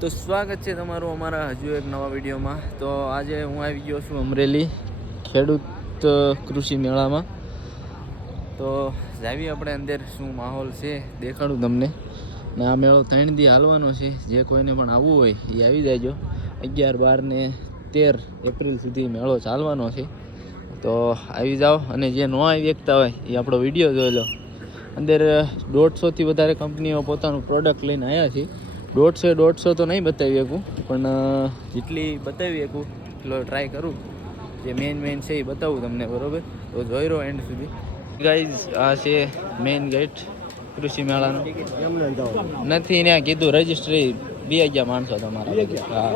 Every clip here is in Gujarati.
તો સ્વાગત છે તમારું અમારા હજુ એક નવા વિડીયોમાં. તો આજે હું આવી ગયો છું અમરેલી ખેડૂત કૃષિ મેળામાં. તો જાવી આપણે અંદર શું માહોલ છે દેખાડું તમને. ને આ મેળો 3 દી હાલવાનો છે. જે કોઈને પણ આવવું હોય એ આવી જાયજો. 11, 12 ને 13 એપ્રિલ સુધી મેળો ચાલવાનો છે. તો આવી જાઓ, અને જે ન આવી શકતા હોય એ આપણો વિડીયો જોઈ લો. અંદર 150થી વધારે કંપનીઓ પોતાનું પ્રોડક્ટ લઈને આવ્યા છે. 150 તો નહીં બતાવી શકું, પણ જેટલી બતાવી શકું એટલો ટ્રાય કરું. જે મેઇન છે એ બતાવું તમને, બરાબર? તો જોઈ રહો એન્ડ સુધી. ગાઈઝ, આ છે મેઇન ગેટ કૃષિ મેળાનો. નથી ને કીધું રજિસ્ટ્રી 2000 માણસો તમારા. હા,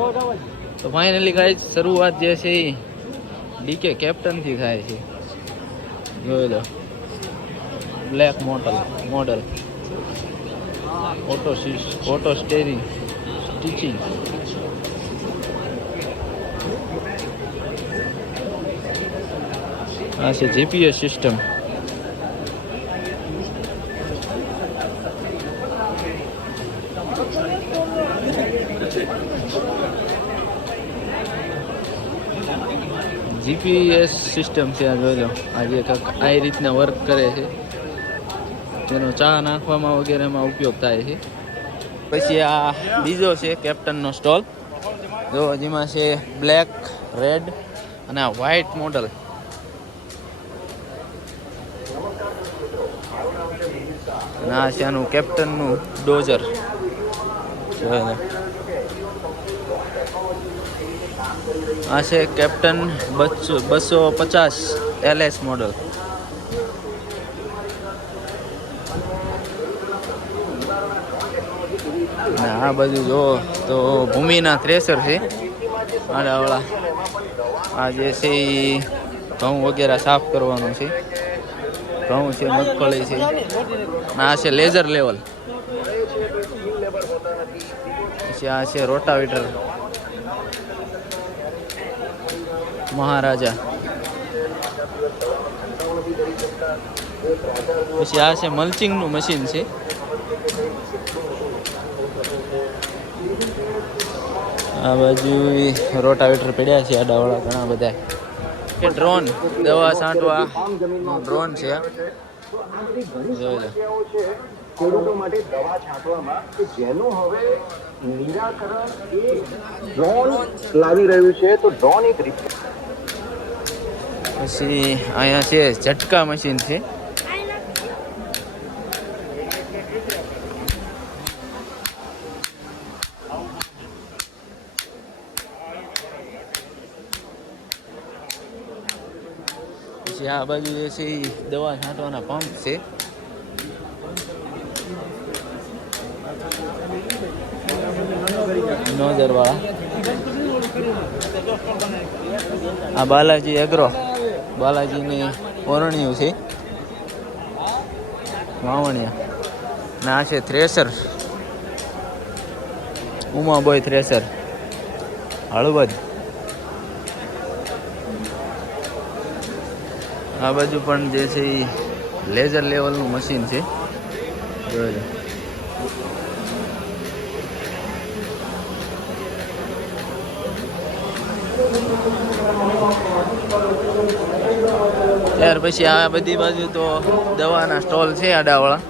તો ફાઇનલી ગાઈઝ શરૂઆત જે છે એ ડીકે કેપ્ટનથી થાય છે. જોઈ લો, black model auto steering stitching. આ છે જીપીએસ સિસ્ટમ. જીપીએસ સિસ્ટમ છે આ, જોઈ લો. આ જે આ રીતના વર્ક કરે છે, તેનો ચા નાખવામાં વગેરેમાં ઉપયોગ થાય છે. પછી આ બીજો છે કેપ્ટનનો સ્ટોલ. જો જેમાં છે બ્લેક, રેડ અને આ વ્હાઇટ મોડલ. અને આ છે આનું કેપ્ટનનું ડોઝર. આ છે કેપ્ટન 250 LS મોડલ. આ બધું જો તો ભૂમિના થ્રેસર છે આડાવાળા. આ જે છે એ ઘઉં વગેરે સાફ કરવાનું છે. ઘઉં છે, મગફળી છે. આ છે લેઝર લેવલ. પછી આ છે રોટાવેટર મહારાજા. પછી આ છે મલ્ચિંગનું મશીન છે. આ બાજુ રોટાવેટર પડ્યા છે આડાવાળા ઘણા બધા. કે ડ્રોન દવા છાંટવા ડ્રોન છે. ખેડૂતો માટે દવા છાંટવામાં કે જેનું હવે નિરાકરણ એ ડ્રોન લાવી રહ્યું છે. તો ડ્રોન એક પછી અહીંયા છે ઝટકા મશીન છે. પછી આ બાજુ જે છે એ દવા છાંટવાના પંપ છે. નોઝર વાળા. આ બાલાજી એગ્રો, બાલાજીની ઓરણિયું છે, વાવણિયા. ને આ છે થ્રેસર, ઉમાબોય થ્રેસર હળવદ. આ બાજુ પણ જે છે એ લેઝર લેવલનું મશીન છે. જોઈ લો. ત્યાર પછી આ બધી બાજુ તો દવાના સ્ટોલ છે આડાવાળા.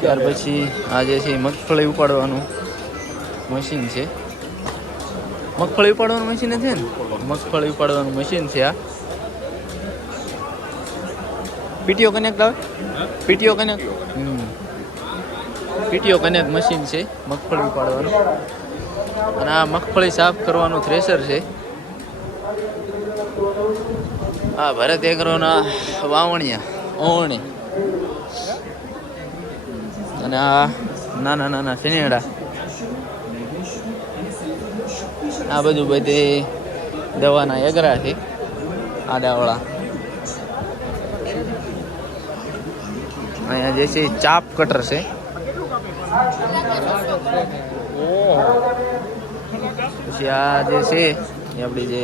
ત્યાર પછી આ જે છે મગફળી ઉપાડવાનું મશીન છે. મગફળી ઉપાડવાનું મશીન છે ને, મગફળી ઉપાડવાનું મશીન છે આ. પીટીઓ કનેક્ટ આવે, પીટીઓ કનેક્ટ મશીન છે મગફળી ઉપાડવાનું. અને આ મગફળી સાફ કરવાનું થ્રેસર છે. આ ભરત એગ્રોના વાવણિયા ઓવણી. અને આ નાના શનેડા. આ બધું બધી દવાના એગરા છે આડાવાળા. અહીંયા જે છે ચાપ કટર છે. પછી આ જે છે એ આપણી જે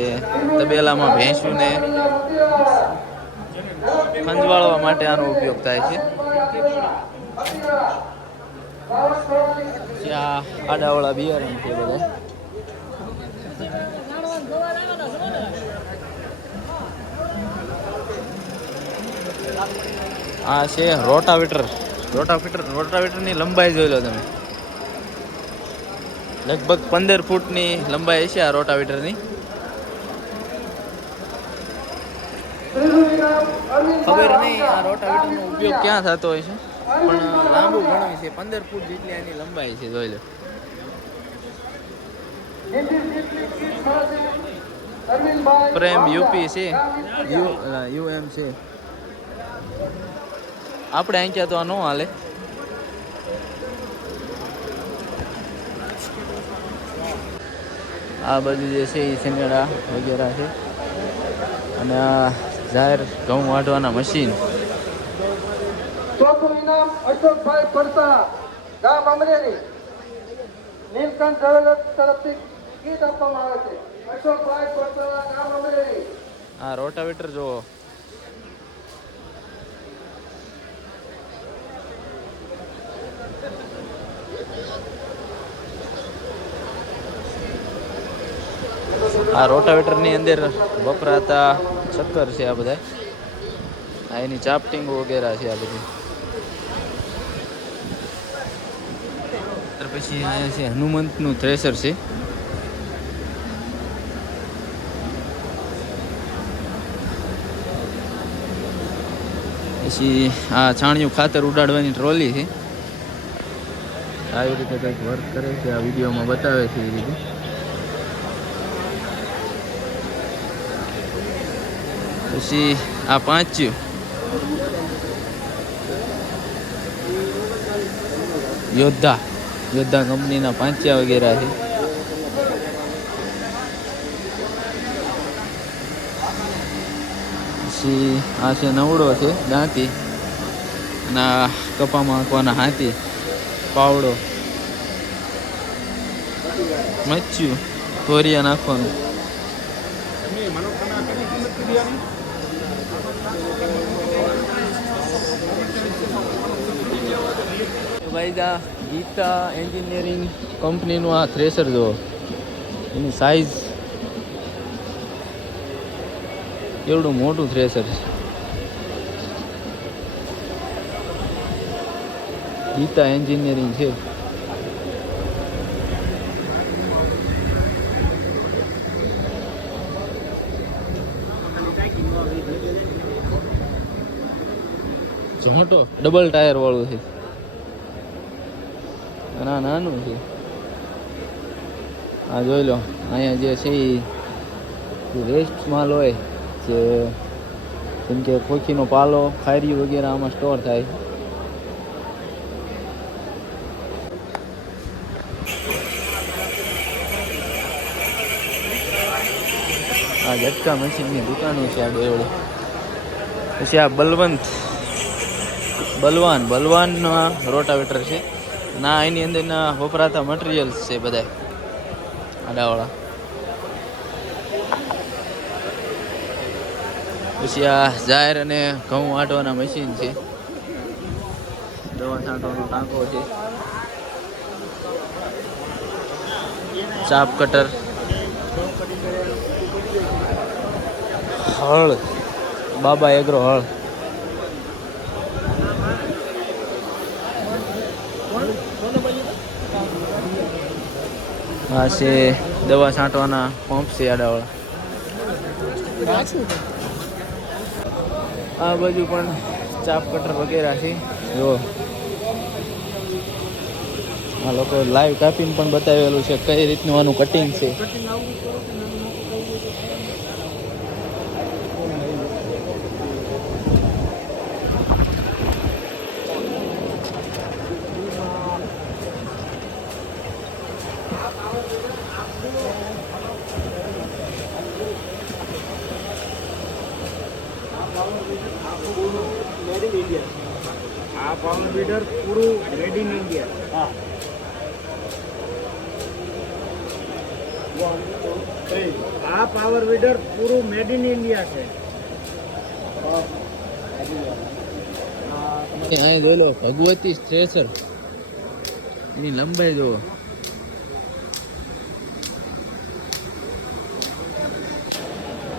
તબેલામાં ભેંસુને ખંજવાળવા માટે આનો ઉપયોગ થાય છે. ત્યાં આડાવાળા બિયારણ છે બધા. આ છે રોટાવેટરની લંબાઈ જોઈ લો તમે. લગભગ 15 ફૂટની લંબાઈ છે આ રોટાવેટરની. ખબર નહીં આ રોટાવેટરનો ઉપયોગ ક્યાં થતો હોય છે, પણ લાંબુ ઘણું છે. 15 ફૂટ જેટલી આની લંબાઈ છે, જોઈ લો. પ્રેમ યુપી છે, યુએમ છે. આપણે અહીં ક્યાં તો આ ન હાલે. આ બધું જે છે એ શેંગડા વગેરે છે. અને આ જાહેર ઘઉં વાઢવાના મશીન. ચોથું ઇનામ અશોકભાઈ પડતા, ગામ અમરેલી, નીલકંઠ ડેવલપ તરફથી કીટ આપવામાં આવે છે. અશોકભાઈ પડતા, ગામ અમરેલી. આ રોટાવેટર જુઓ. આ રોટાવેટરની અંદર વપરાતા ચક્કર છે આ બધા. આ એની ચાપટિંગ વગેરે છે આ બધી. પછી અહીંયા છે હનુમંતનું થ્રેસર છે. પછી આ છાણિયું ખાતર ઉડાડવાની ટ્રોલી છે. આવી રીતે કંઈક વર્ક કરે છે, આ વિડીયોમાં બતાવે છે એ રીતે. પછી આ પાંચ્યું યોદ્ધા કંપનીના પાંચ્યા વગેરે છે. પછી આ છે નવડો છે, દાંતી, અને આ કપામાં હાંકવાના હાથી, પાવડો, મચ્યું, ધોરિયા નાખવાનું. ભાઈ આ ગીતા એન્જિનિયરિંગ કંપનીનું આ થ્રેસર જુઓ. એની સાઈઝ એવડું મોટું થ્રેસર છે. ગીતા એન્જિનિયરિંગ છે. ઝોટો ડબલ ટાયર વાળું છે. અને આ નાનું છે. આ જોઈ લો, અહીંયા જે છે એ વેસ્ટ માલ હોય, જેમ કે કોકીનો પાલો, ખાયરી વગેરે આમાં સ્ટોર થાય. આ ઝટકા મશીનની દુકાનો છે આ બેવડે. પછી આ બલવાનના રોટાવેટર છે. ના એની અંદરના વપરાતા મટીરિયલ્સ છે બધા આડાવાળા. પછી આ જાહેર અને ઘઉં વાટવાના મશીન છે. દવા છાંટવાનો ટાંકો છે. ચાપ કટર, હળ, બાબા એગ્રો હળ. આ છે દવા છાંટવાના પંપ છે આડાવાળા. આ બાજુ પણ ચાપ કટર વગેરે છે. જો આ લોકો લાઈવ કાપીને પણ બતાવેલું છે કઈ રીતનું આનું કટિંગ છે. આ પાવર બીડર પૂરું મેડ ઇન ઇન્ડિયા. આ પાવર બીડર પૂરું મેડ ઇન ઇન્ડિયા છે. અહીં જોઈ લો ભગવતી થ્રેસર, એની લંબાઈ જુઓ.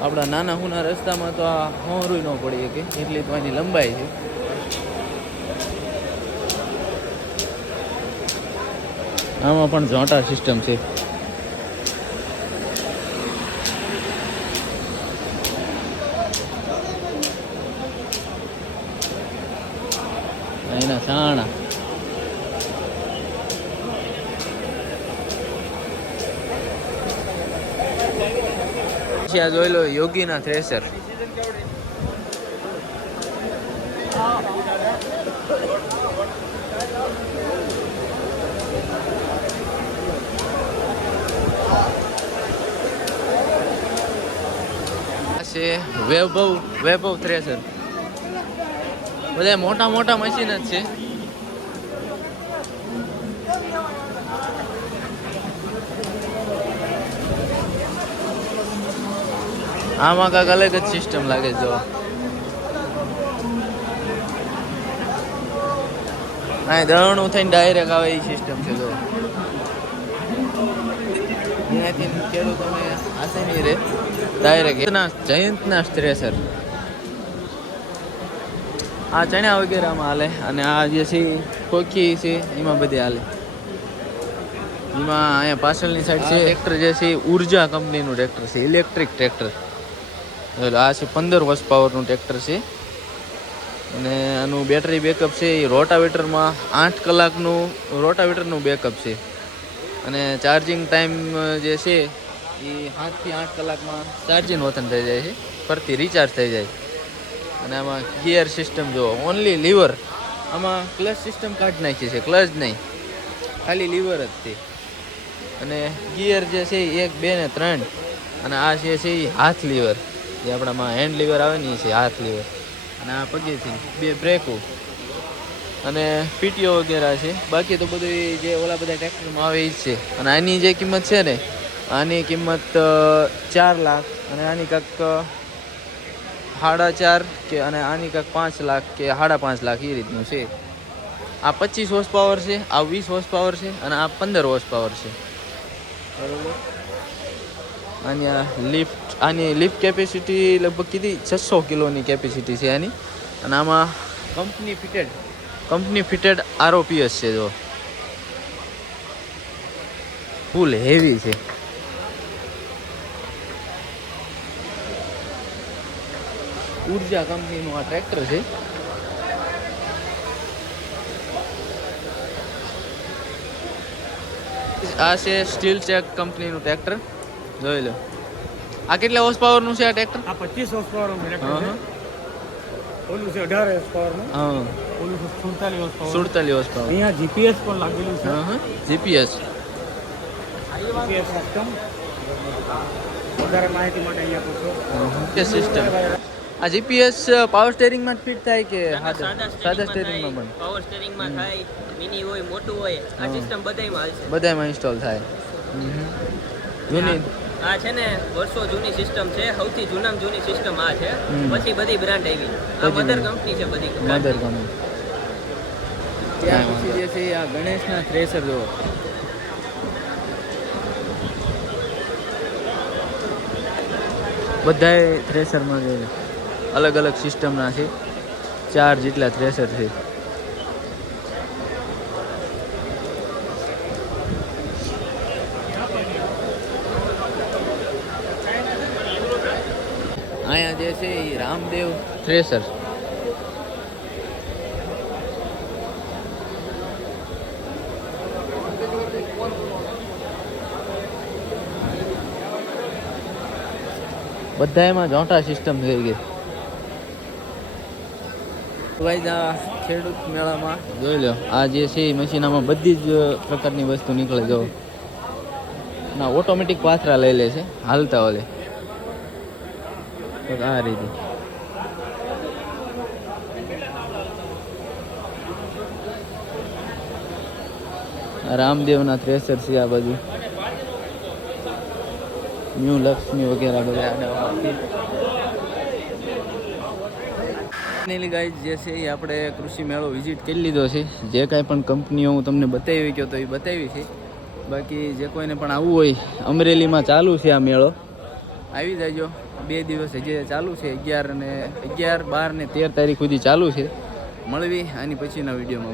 આપણા નાના હુના રસ્તામાં તો આ હોરું ન પડી શકે એટલી તો એની લંબાઈ છે. આમાં પણ ઝોંટા સિસ્ટમ છે. એના છાણા આ જોઈ લો યોગીના થ્રેસર. છે વૈભવ થ્રેસર. બધા મોટા મોટા મશીન જ છે. આમાં કાંઈક અલગ જ સિસ્ટમ લાગે જો. અહીં દળણું થઈને ડાયરેક્ટ આવે એ સિસ્ટમ છે જો. એનાથી ખેડૂતોને આસાની રહે ડાયરેક્ટ. જયંતના થ્રેસર આ ચણા વગેરેમાં હાલે, અને આ જે છે કોકી છે એમાં બધે હાલે. એમાં અહીંયા પાછળની સાઈડ છે ટ્રેક્ટર જે છે ઉર્જા કંપનીનું ટ્રેક્ટર છે, ઇલેક્ટ્રિક ટ્રેક્ટર. આ છે 15 હોર્સ પાવરનું ટ્રેક્ટર છે, અને આનું બેટરી બેકઅપ છે એ રોટાવેટરમાં 8 કલાકનું રોટાવેટરનું બેકઅપ છે, અને ચાર્જિંગ ટાઈમ જે છે એ 7 થી 8 કલાકમાં ચાર્જિંગ વતન થઈ જાય છે, ફરતી રિચાર્જ થઈ જાય. અને આમાં ગિયર સિસ્ટમ જો, ઓનલી લીવર. આમાં ક્લચ સિસ્ટમ કાઢી નાખી છે, ક્લચ નહીં, ખાલી લીવર જ છે. અને ગિયર જે છે 1, 2 ને 3, અને આ છે એ હાથ લીવર, જે આપણામાં હેન્ડ લીવર આવે ને એ છે હાથ લીવર. અને આ પગેથી 2 બ્રેકો અને પીટીઓ વગેરે છે. બાકી તો બધું જે ઓલા બધા ટ્રેક્ટરમાં આવે એ જ છે. અને આની જે કિંમત છે ને, આની કિંમત 4 લાખ, અને આની કાંઈક 4.5 કે, અને આની કાંઈક 5 લાખ કે 5.5 લાખ એ રીતનું છે. આ 25 હોર્સ પાવર છે, આ 20 હોર્સ પાવર છે, અને આ 15 હોર્સ પાવર છે. બરોબર. આની લિફ્ટ કેપેસિટી લગભગ કીધી 600 કિલોની કેપેસિટી છે આની. અને આમાં કંપની ફિટેડ ROPS છે જો, ફૂલ હેવી છે. ઉર્જા કંપનીનું આ ટ્રેક્ટર છે. આ છે સ્ટીલ ચેક કંપનીનું ટ્રેક્ટર, જોઈ લો. આ કેટલા હોર્સ પાવરનું છે આ ટ્રેક્ટર? આ 25 હોર્સ પાવરનું ટ્રેક્ટર છે. ઓલું છે 18 હોર્સ પાવરનું. હા, ઓલું છે 47 હોર્સ પાવર. 47 horse power. અહીંયા જીપીએસ પણ લાગેલું છે. GPS system. વધારે માહિતી માટે અહીંયા પૂછો. કે સિસ્ટમ આ જીપીએસ પાવર સ્ટીરિંગમાં ફિટ થાય કે સાદા સ્ટીરિંગમાં પણ? પાવર સ્ટીરિંગમાં થાય, મિની હોય મોટું હોય, આ સિસ્ટમ બધાયમાં આવશે. બધામાં ઇન્સ્ટોલ થાય. જૂની આ છે ને વર્ષો જૂની સિસ્ટમ છે, સૌથી જૂનામાં જૂની સિસ્ટમ આ છે. પછી બધી બ્રાન્ડ આવી. આ મધર કંપની છે બધી. Mother company. ત્યાર પછી જે છે આ ગણેશના થ્રેસર જોવો. બધાય થ્રેસરમાં જોઈએ અલગ અલગ સિસ્ટમના છે. 4 જેટલા થ્રેસર છે. અહીંયા જે છે એ રામદેવ થ્રેસર. બધા એમાં ઝોંટા સિસ્ટમ થઈ ગઈ. ભાઈ આ ખેડૂત મેળામાં જોઈ લો, આ જે છે એ મશીન, આમાં બધી જ પ્રકારની વસ્તુ નીકળે. જો ના ઓટોમેટિક પાથરા લઈ લે છે હાલતા ઓલે આ રીતે. રામદેવના થ્રેસર છે આ બાજુ. ન્યૂ લક્ષ્મી વગેરે બધા. ફાઇનલી ગાઈઝ જે છે એ આપણે કૃષિ મેળો વિઝિટ કરી લીધો છે. જે કાંઈ પણ કંપનીઓ હું તમને બતાવી ગયો તો એ બતાવી છે. બાકી જે કોઈને પણ આવવું હોય, અમરેલીમાં ચાલુ છે આ મેળો, આવી જાજો. 2 દિવસ હજી ચાલુ છે, 11, 12 ને 13 તારીખ સુધી ચાલુ છે. મળવી આની પછીના વિડીયોમાં.